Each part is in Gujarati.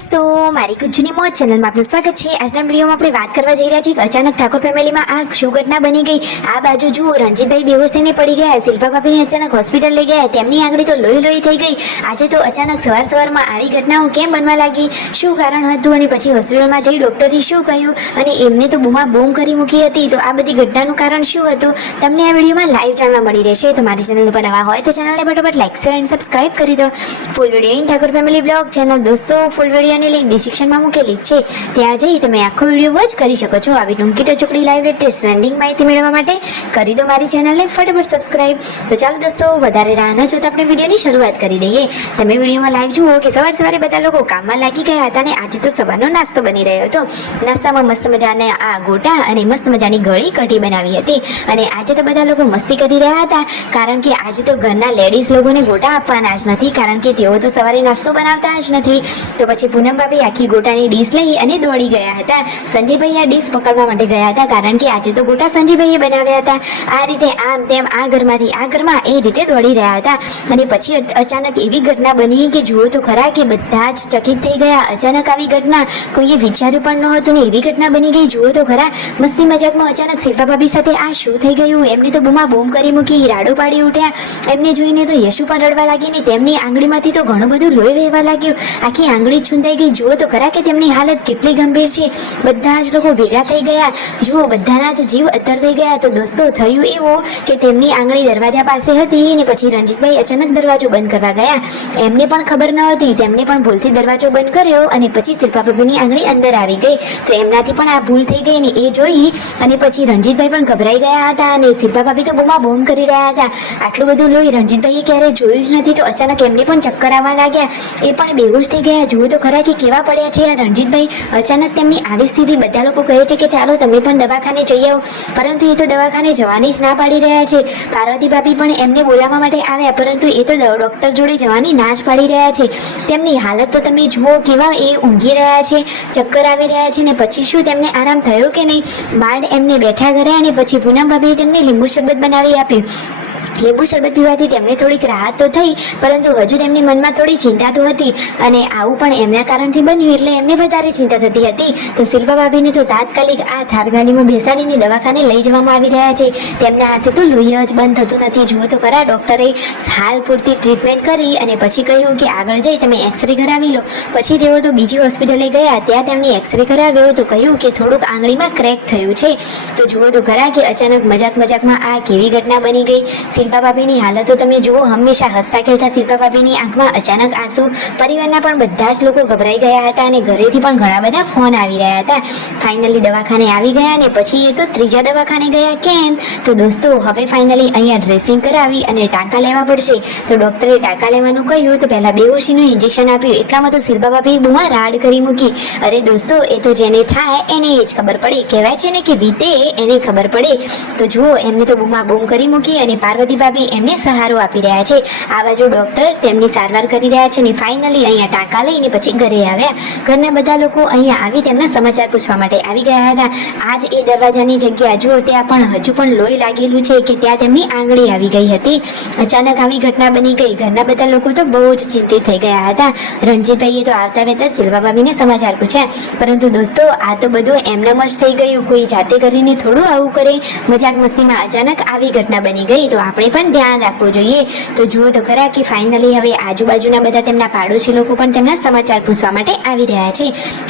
दोस्तों मारी गुज्जूनी मौज चैनल में आपનું સ્વાગત છે। આજના વિડીયોમાં આપણે વાત કરવા જઈ રહ્યા છીએ કે અચાનક ઠાકોર ફેમિલીમાં આ શું ઘટના બની ગઈ। આ બાજુ જુઓ રણજીતભાઈ બેહોશ થઈને પડી ગયા, શિલ્પા ભાભીને અચાનક હોસ્પિટલ લઈ ગયા, તેમની આંગળી તો લોહી થઈ ગઈ। આજે તો અચાનક સવારમાં આવી ઘટનાઓ કેમ બનવા લાગી, શું કારણ હતું અને પછી હોસ્પિટલમાં જઈ ડોક્ટરે શું કહ્યું અને એમને તો બૂમા બૂમ કરી મૂકી હતી। તો આ બધી ઘટનાનું કારણ શું હતું તમને આ વિડીયોમાં લાઈવ જાણવા મળી રહેશે। તો મારી ચેનલ પર નવા હોય તો ચેનલને ફટાફટ લાઈક શેર અને સબસ્ક્રાઇબ કરી દો। Full video in Thakor family blog channel દોસ્તો ફૂલ વિડીયોની લિંક ડિસ્ક્રિપ્શનમાં મૂકેલી છે, ત્યાં જઈ તમે આખો વિડીયો વોચ કરી શકો છો। આવી ટૂંકી ટચુકડી લાઈવ લેટેસ્ટ ટ્રેન્ડિંગ માહિતી મેળવવા માટે કરી દો મારી ચેનલને ફટાફટ સબસ્ક્રાઇબ। તો ચાલો દોસ્તો વધારે રાહ ન જોતા આપણે વિડીયોની શરૂઆત કરી દઈએ। તમે વિડીયોમાં લાઈવ જુઓ કે સવારે બધા લોકો કામમાં લાગી ગયા હતા અને આજે તો સવારનો નાસ્તો બની રહ્યો હતો। નાસ્તામાં મસ્ત મજાના આ ગોટા અને મસ્ત મજાની ગળી કઢી બનાવી હતી અને આજે તો બધા લોકો મસ્તી કરી રહ્યા હતા, કારણ કે આજે તો ઘરના લેડીઝ લોકોને ગોટા આપવાના જ નથી, કારણ કે તેઓ તો સવારે નાસ્તો બનાવતા જ નથી। તો પછી પૂનમ ભાભી આખી ગોટાની ડીશ લઈ અને દોડી ગયા હતા। સંજયભાઈ આ ડીશ પકડવા માટે ગયા હતા, કારણ કે આજે તો ગોટા સંજયભાઈએ બનાવ્યા હતા। આ રીતે આમ તેમ આ ઘરમાંથી આ ઘરમાં એ રીતે દોડી રહ્યા હતા અને પછી અચાનક એવી ઘટના બની કે જુઓ તો ખરા કે બધા જ ચકિત થઈ ગયા। અચાનક આવી ઘટના કોઈએ વિચાર્યું પણ નહોતું ને એવી ઘટના બની ગઈ। જુઓ તો ખરા મસ્તી મજાકમાં અચાનક શિલ્પા ભાભી સાથે આ શું થઈ ગયું, એમને તો બૂમા બૂમ કરી મૂકી, રાડો પાડી ઉઠ્યા। એમને જોઈને તો યશુ પણ રડવા લાગી ને તેમની આંગળીમાંથી તો ઘણું બધું લોહી વહેવા લાગ્યું, આખી આંગળી છૂંદાઈ ગઈ। જુઓ તો ખરા કે તેમની હાલત કેટલી ગંભીર છે। બધા જ લોકો ભેગા થઈ ગયા, જુઓ બધાના જ જીવ અત્તર થઈ ગયા। તો દોસ્તો થયું એવું કે તેમની આંગળી દરવાજા પાસે હતી અને પછી રણજીતભાઈ અચાનક દરવાજો બંધ કરવા ગયા, એમને પણ ખબર ન હતી, તેમને પણ ભૂલથી દરવાજો બંધ કર્યો અને પછી શિલ્પા ભાભીની આંગળી અંદર આવી ગઈ। તો એમનાથી પણ આ ભૂલ થઈ ગઈ અને એ જોઈ અને પછી રણજીતભાઈ પણ ગભરાઈ ગયા હતા અને શિલ્પા ભાભી તો બૂમા બૂમ કરી રહ્યા હતા। આટલું બધું લોહી રણજીતભાઈએ ક્યારેય જોયું જ નથી, તો અચાનક એમને પણ ચક્કર આવવા લાગ્યા, એ પણ બેહોશ થઈ ગયા। જુઓ તો ખરા કે કેવા પડ્યા છે આ રણજીતભાઈ। અચાનક તેમની આવી સ્થિતિ બધા લોકો કહે છે કે ચાલો તમે પણ દવાખાને જઈ આવો, પરંતુ એ તો દવાખાને જવાની જ ના પાડી રહ્યા છે। પાર્વતી ભાભી પણ એમને બોલાવવા માટે આવ્યા, પરંતુ એ તો ડોક્ટર જોડે જવાની ના જ પાડી રહ્યા છે। તેમની હાલત તો તમે જુઓ કેવા એ ઊંઘી રહ્યા છે, ચક્કર આવી રહ્યા છે ને પછી શું તેમને આરામ થયો કે નહીં, બાળ એમને બેઠા કર્યા અને પછી પૂનમ ભાભીએ તેમને લીંબુ શરબત બનાવી આપ્યું। લીંબુ શરબત પીવાથી તેમને થોડીક રાહત તો થઈ, પરંતુ હજુ તેમની મનમાં થોડી ચિંતા તો હતી અને આવું પણ એમના કારણથી બન્યું એટલે એમને વધારે ચિંતા થતી હતી। તો શિલ્પા ભાભીને તો તાત્કાલિક આ થાર ગાડીમાં બેસાડીને દવાખાને લઈ જવામાં આવી રહ્યા છે। તેમના હાથે તો લોહી જ બંધ થતું નથી। જુઓ તો ખરા ડોક્ટરે હાલ પૂરતી ટ્રીટમેન્ટ કરી અને પછી કહ્યું કે આગળ જઈ તમે એક્સરે કરાવી લો। પછી તેઓ તો બીજી હોસ્પિટલે ગયા, ત્યાં તેમની એક્સરે કરાવ્યો તો કહ્યું કે થોડુંક આંગળીમાં ક્રેક થયું છે। તો જુઓ તો ખરા કે અચાનક મજાકમાં આ કેવી ઘટના બની ગઈ। શિલ્પા ભાભીની હાલત તો તમે જુઓ, હંમેશા હસતા ખેલતા શિલ્પા ભાભીની આંખમાં અચાનક આંસુ। પરિવારના પણ બધા જ લોકો ગભરાઈ ગયા હતા અને ઘરેથી પણ ઘણા બધા ફોન આવી રહ્યા હતા। ફાઇનલી દવાખાને આવી ગયા અને પછી એ તો ત્રીજા દવાખાને ગયા। કેમ તો દોસ્તો હવે ફાઇનલી અહીંયા ડ્રેસિંગ કરાવી અને ટાંકા લેવા પડશે। તો ડોક્ટરે ટાંકા લેવાનું કહ્યું તો પહેલા બેહોશીનું ઇન્જેક્શન આપ્યું, એટલામાં તો શિલ્પા ભાભી બૂમા રાડ કરી મૂકી। અરે દોસ્તો એ તો જેને થાય એને જ ખબર પડે, કહેવાય છે ને કે વીતે એને ખબર પડે। તો જુઓ એમને તો બૂમા બૂમ કરી મૂકી અને પાર્વતી ભાભી એમને સહારો આપી રહ્યા છે। આ બાજુ ડોક્ટર તેમની સારવાર કરી રહ્યા છે અને ફાઇનલી અહીંયા ટાંકા લઈને પછી ઘરે આવ્યા। ઘરના બધા લોકો અહીંયા આવી તેમના સમાચાર પૂછવા માટે આવી ગયા હતા। આજ એ દરવાજાની જગ્યા જુઓ ત્યાં પણ હજુ પણ લોહી લાગેલું છે કે ત્યાં તેમની આંગળી આવી ગઈ હતી। અચાનક આવી ઘટના બની ગઈ, ઘરના બધા લોકો તો બહુ જ ચિંતિત થઈ ગયા હતા। રણજીતભાઈએ તો આવતા વહેતા શિલ્પા ભાભીને સમાચાર પૂછ્યા, પરંતુ દોસ્તો આ તો બધું એમનેમ જ થઈ ગયું, કોઈ જાતે કરીને થોડું આવું કરે। મજાક મસ્તીમાં અચાનક આવી ઘટના બની ગઈ, તો આપણે પણ ધ્યાન રાખવું જોઈએ। તો જુઓ તો ખરા કે ફાઇનલી હવે આજુબાજુના બધા તેમના પાડોશી લોકો પણ તેમના સમાચાર પૂછવા માટે આવી રહ્યા છે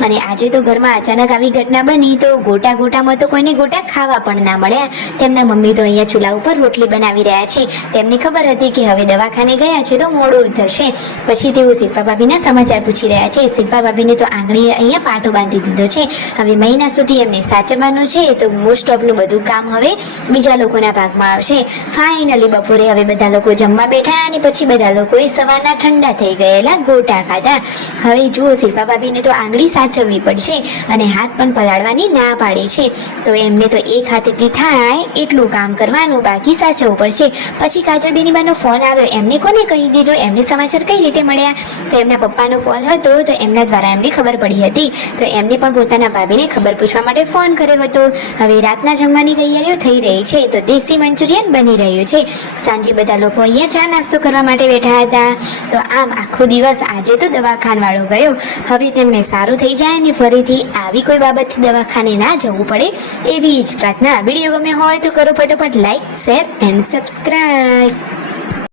અને આજે તો ઘરમાં અચાનક આવી ઘટના બની તો ગોટામાં તો કોઈને ગોટા ખાવા પણ ના મળ્યા। તેમના મમ્મી તો અહીંયા ચૂલા ઉપર રોટલી બનાવી રહ્યા છે, તેમને ખબર હતી કે હવે દવાખાને ગયા છે તો મોડું થશે। પછી તેઓ શિલ્પા ભાભીના સમાચાર પૂછી રહ્યા છે। શિલ્પા ભાભીને તો આંગળીએ અહીંયા પાટો બાંધી દીધો છે, હવે મહિના સુધી એમને સાચવવાનું છે, તો મોસ્ટ ઓફનું બધું કામ હવે બીજા લોકોના ભાગમાં આવશે। ફાઇનલી બપોરે હવે બધા લોકો જમવા બેઠા અને પછી બધા લોકોએ સવારના ઠંડા થઈ ગયેલા ગોટા ખાધા। હવે જુઓ શિલ્પા ભાભીને તો આંગળી સાચવવી પડશે અને હાથ પણ પલાળવાની ના પાડે છે, તો એમને તો એક હાથેથી થાય એટલું કામ કરવાનું, બાકી સાચવવું પડશે। પછી કાજલ બેનીબાનો ફોન આવ્યો, એમને કોને કહી દીધો, એમને સમાચાર કઈ રીતે મળ્યા, તો એમના પપ્પાનો કોલ હતો તો એમના દ્વારા એમને ખબર પડી હતી, તો એમને પણ પોતાના ભાભીને ખબર પૂછવા માટે ફોન કર્યો હતો। હવે રાતના જમવાની તૈયારીઓ થઈ રહી છે, તો દેશી મંચુરિયન બની રહ્યું છે। એટલે સાંજે બધા લોકો અહીંયા ચા નાસ્તો કરવા માટે બેઠા હતા. તો આમ આખો દિવસ આજે તો દવાખાનવાળો ગયો. હવે તેમને સારું થઈ જાય અને ફરીથી આવી કોઈ બાબતથી દવાખાને ના જવું પડે એવી જ પ્રાર્થના. વિડીયો ગમ્યો હોય તો કરો ફટાફટ લાઈક, શેર એન્ડ સબસ્ક્રાઈબ.